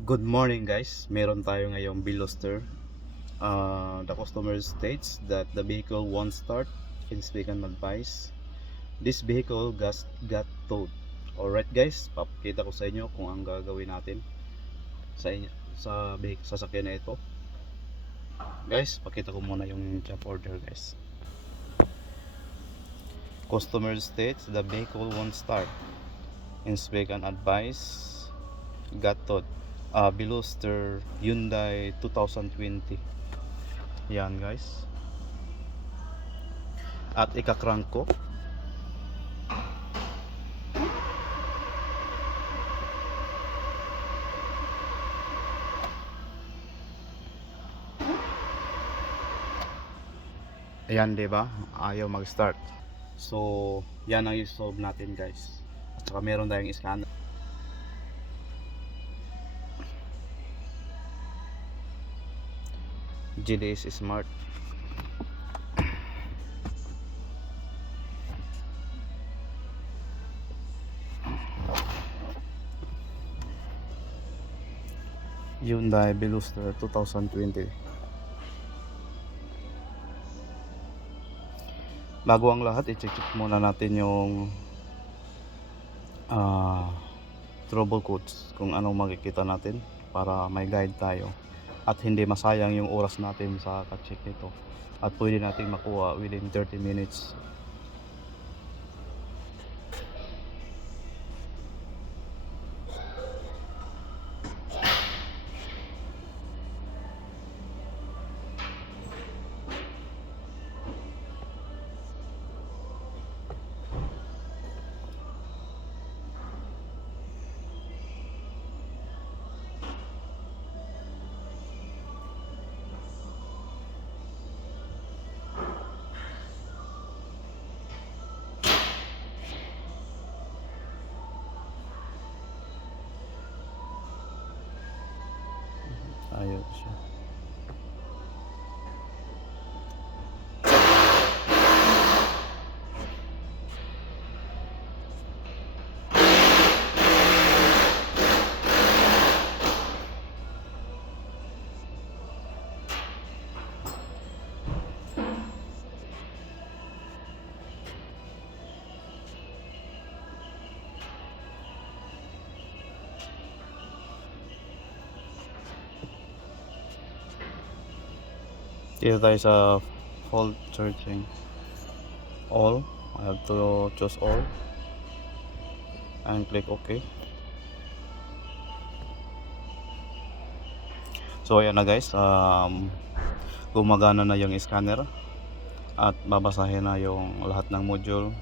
Good morning guys. Meron tayo ngayong Veloster. Uh, the customer states that the vehicle won't start. We can advise. This vehicle got, got towed. Alright guys, papakita ko sa inyo kung ang gagawin natin sa inyo, sa sasakyan na ito. Guys, pakita ko muna yung job order guys. Customer states the vehicle won't start. Hence we can advise. Got towed uh, Veloster Hyundai 2020 yan guys. At ikakrank ko. Ayan diba ayaw mag start so yan ang i-solve natin guys. At saka meron tayong scanner GDS Smart. Hyundai Veloster 2020 Bago ang lahat, i-check muna natin yung ah, trouble codes kung anong makikita natin para may guide tayo at hindi masayang yung oras natin sa ka-check nito. At pwede nating makuha within 30 minutes 还有一些 Dito tayo sa fault searching. All. I have to choose all. And click OK. So ayan na guys. Um, gumagana na yung scanner. At babasahin na yung lahat ng module.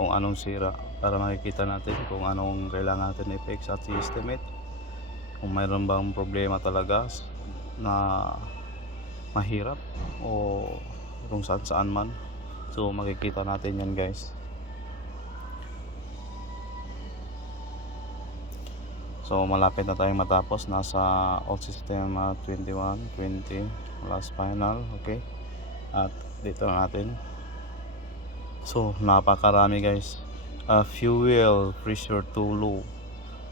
Kung anong sira. Para makikita natin kung anong kailangan natin i-fix at i-estimate. Kung mayroon bang problema talaga na mahirap o kung saan saan man. So makikita natin yan guys. So malapit na tayong matapos. Nasa all system uh, 21 20 last final okay? At dito na natin. So napakarami guys. Uh, fuel pressure too low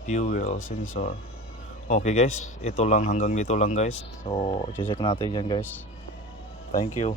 fuel sensor Okay guys, ito lang hanggang dito lang guys. So, check natin yan guys. Thank you.